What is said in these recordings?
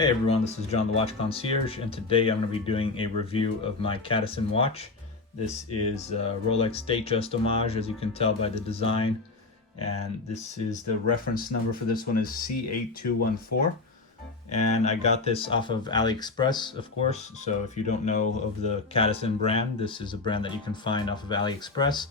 Hey everyone, this is John the Watch Concierge, and today I'm going to be doing a review of my Cadisen watch. This is Rolex Datejust Homage, as you can tell by the design, and this is the reference number for this one is C8214, and I got this off of AliExpress, of course. So if you don't know of the Cadisen brand, this is a brand that you can find off of AliExpress.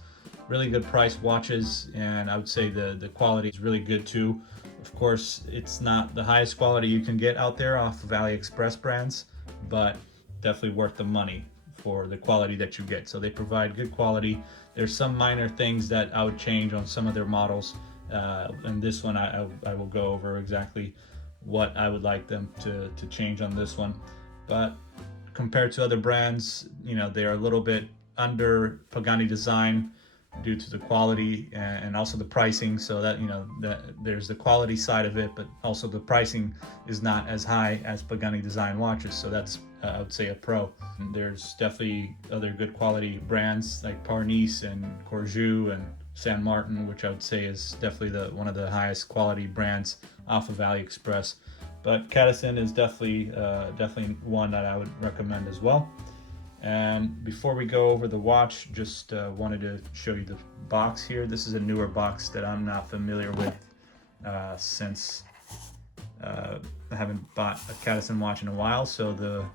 Really good price watches, and I would say the quality is really good too. Of course, it's not the highest quality you can get out there off of AliExpress brands, but definitely worth the money for the quality that you get. So they provide good quality. There's some minor things that I would change on some of their models, and this one I will go over exactly what I would like them to change on this one. But compared to other brands, you know, they are a little bit under Pagani design due to the quality and also the pricing. So that, you know, that there's the quality side of it, but also the pricing is not as high as Pagani design watches. So that's I would say a pro. And there's definitely other good quality brands like Parnis and Corju and San Martin, which I would say is definitely one of the highest quality brands off of AliExpress. But Cadisen is definitely one that I would recommend as well. And before we go over the watch, just wanted to show you the box here. This is a newer box that I'm not familiar with since I haven't bought a Cadisen watch in a while. So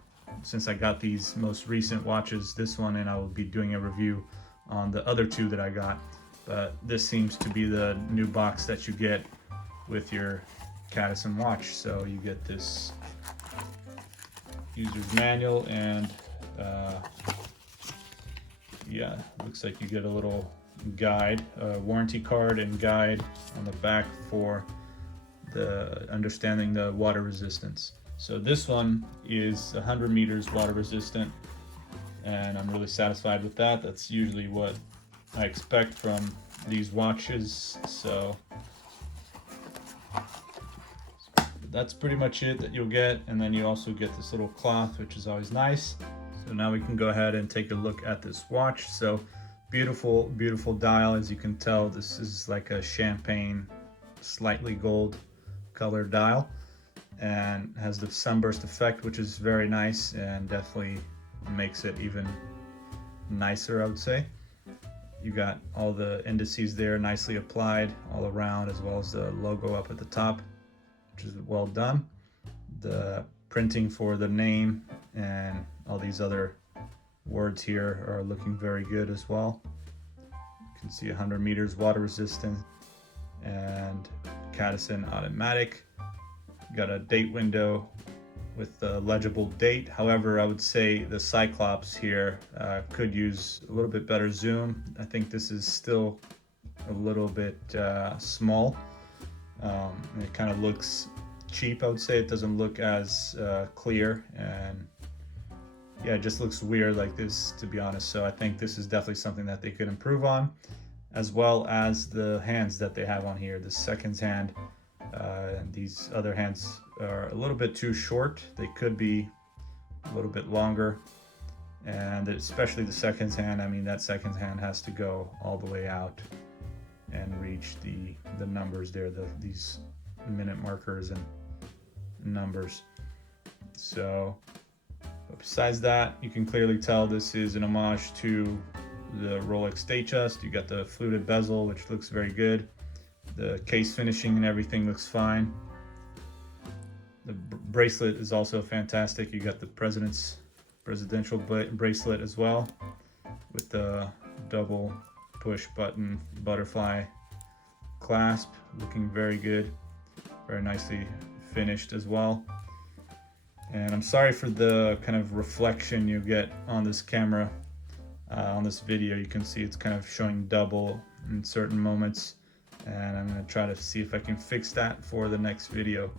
since I got these most recent watches, this one, and I will be doing a review on the other two that I got. But this seems to be the new box that you get with your Cadisen watch. So you get this user's manual and yeah, looks like you get a little guide, warranty card and guide on the back for the understanding the water resistance. So this one is 100 meters water resistant, and I'm really satisfied with that. That's usually what I expect from these watches. So that's pretty much it that you'll get, and then you also get this little cloth, which is always nice. So now we can go ahead and take a look at this watch. So beautiful, beautiful dial. As you can tell, this is like a champagne, slightly gold color dial, and has the sunburst effect, which is very nice and definitely makes it even nicer, I would say. You got all the indices there nicely applied all around, as well as the logo up at the top, which is well done. The printing for the name and all these other words here are looking very good as well. You can see 100 meters water resistant and Cadisen automatic. Got a date window with the legible date. However, I would say the Cyclops here could use a little bit better zoom. I think this is still a little bit small. It kind of looks cheap, I would say. It doesn't look as clear, and yeah, it just looks weird like this, to be honest. So I think this is definitely something that they could improve on, as well as the hands that they have on here. The seconds hand, and these other hands are a little bit too short. They could be a little bit longer, and especially the seconds hand. I mean, that seconds hand has to go all the way out and reach the numbers there, these minute markers and numbers. So besides that, you can clearly tell this is an homage to the Rolex Datejust. You got the fluted bezel, which looks very good. The case finishing and everything looks fine. The bracelet is also fantastic. You got the presidential bracelet as well, with the double push button butterfly clasp, looking very good, very nicely finished as well. And I'm sorry for the kind of reflection you get on this camera. On this video, you can see it's kind of showing double in certain moments, and I'm going to try to see if I can fix that for the next video.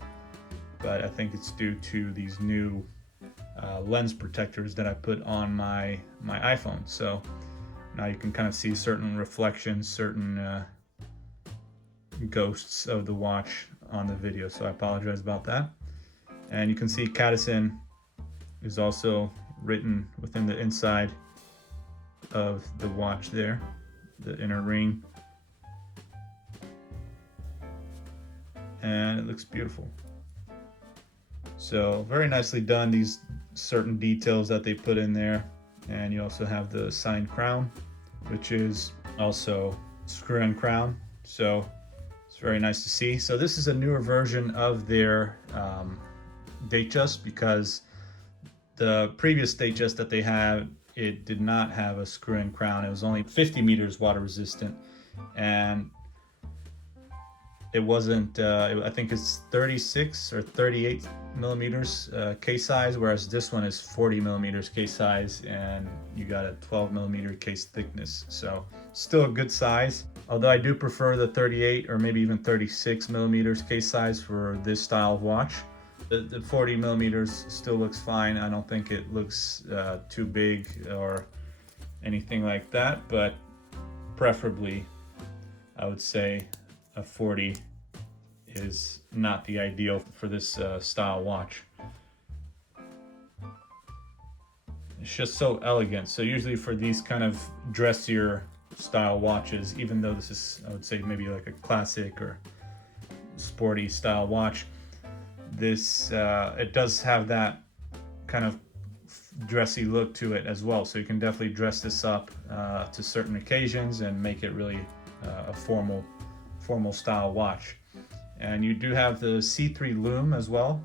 But I think it's due to these new lens protectors that I put on my iPhone. So now you can kind of see certain reflections, certain ghosts of the watch on the video. So I apologize about that. And you can see Cadisen is also written within the inside of the watch there, the inner ring. And it looks beautiful. So very nicely done, these certain details that they put in there. And you also have the signed crown, which is also screw-in crown. So it's very nice to see. So this is a newer version of their Datejust, because the previous Datejust that they had, it did not have a screw-in crown. It was only 50 meters water resistant, and it wasn't, I think it's 36 or 38 millimeters case size, whereas this one is 40 millimeters case size, and you got a 12 millimeter case thickness. So still a good size, although I do prefer the 38 or maybe even 36 millimeters case size for this style of watch. The 40 millimeters still looks fine. I don't think it looks too big or anything like that, but preferably I would say a 40 is not the ideal for this style watch. It's just so elegant. So usually for these kind of dressier style watches, even though this is, I would say, maybe like a classic or sporty style watch, this it does have that kind of dressy look to it as well. So you can definitely dress this up to certain occasions and make it really a formal style watch. And you do have the C3 lume as well.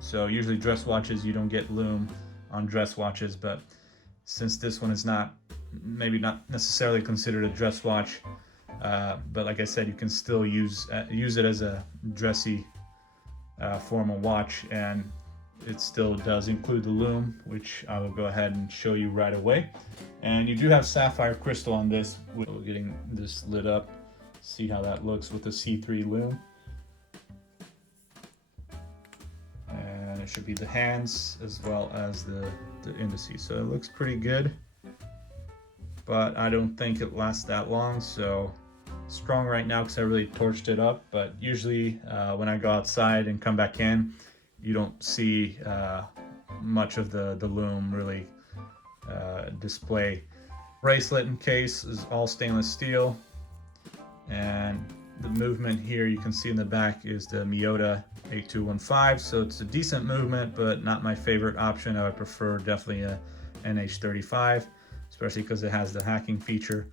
So usually dress watches, you don't get lume on dress watches, but since this one is maybe not necessarily considered a dress watch, but like I said, you can still use it as a dressy formal watch, and it still does include the lume, which I will go ahead and show you right away. And you do have sapphire crystal on this. We're getting this lit up. See how that looks with the C3 lume. And it should be the hands as well as the indices. So it looks pretty good, but I don't think it lasts that long. So strong right now because I really torched it up, but usually when I go outside and come back in, you don't see much of the lume really display. Bracelet and case is all stainless steel, and the movement here you can see in the back is the Miyota 8215, so it's a decent movement, but not my favorite option. I would prefer definitely a NH35, especially because it has the hacking feature,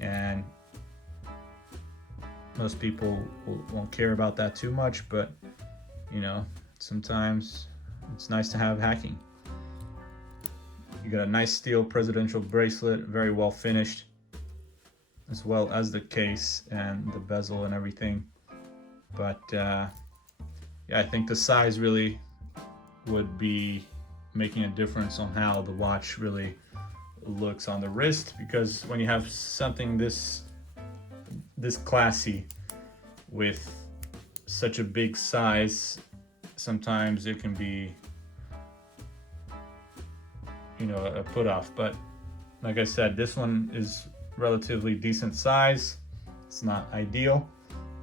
and most people won't care about that too much, but you know, sometimes it's nice to have hacking. You got a nice steel presidential bracelet, very well finished, as well as the case and the bezel and everything. But yeah, I think the size really would be making a difference on how the watch really looks on the wrist, because when you have something this classy with such a big size, sometimes it can be, you know, a put off. But like I said, this one is relatively decent size. It's not ideal,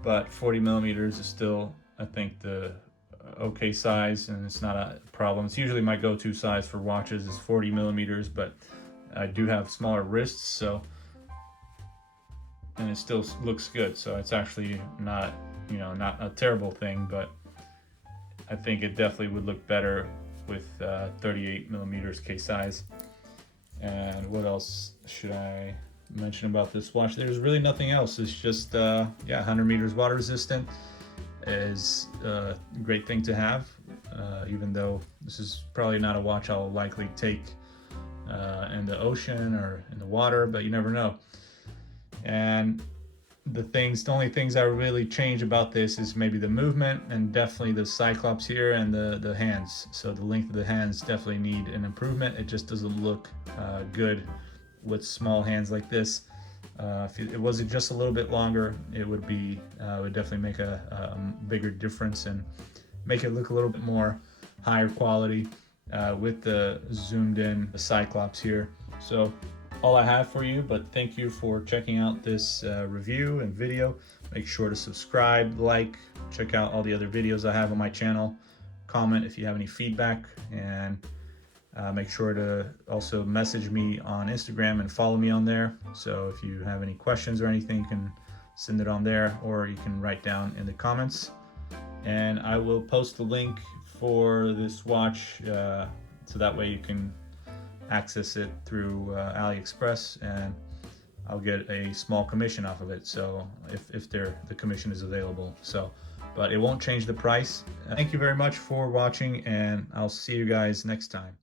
but 40 millimeters is still, I think, the okay size, and it's not a problem. It's usually my go-to size for watches is 40 millimeters, but I do have smaller wrists, so, and it still looks good. So it's actually not, you know, not a terrible thing, but I think it definitely would look better with 38 millimeters case size. And what else should I mention about this watch? There's really nothing else. It's just yeah, 100 meters water resistant is a great thing to have, even though this is probably not a watch I'll likely take in the ocean or in the water, but you never know. And the only things I really change about this is maybe the movement, and definitely the cyclops here, and the hands. So the length of the hands definitely need an improvement. It just doesn't look good with small hands like this. If it was just a little bit longer, it would definitely make a bigger difference and make it look a little bit more higher quality with the zoomed in cyclops here. So all I have for you, but thank you for checking out this review and video. Make sure to subscribe, like, check out all the other videos I have on my channel, comment if you have any feedback, and make sure to also message me on Instagram and follow me on there. So if you have any questions or anything, you can send it on there, or you can write down in the comments, and I will post the link for this watch, so that way you can access it through AliExpress, and I'll get a small commission off of it, so if the commission is available. So, but it won't change the price. Thank you very much for watching, and I'll see you guys next time.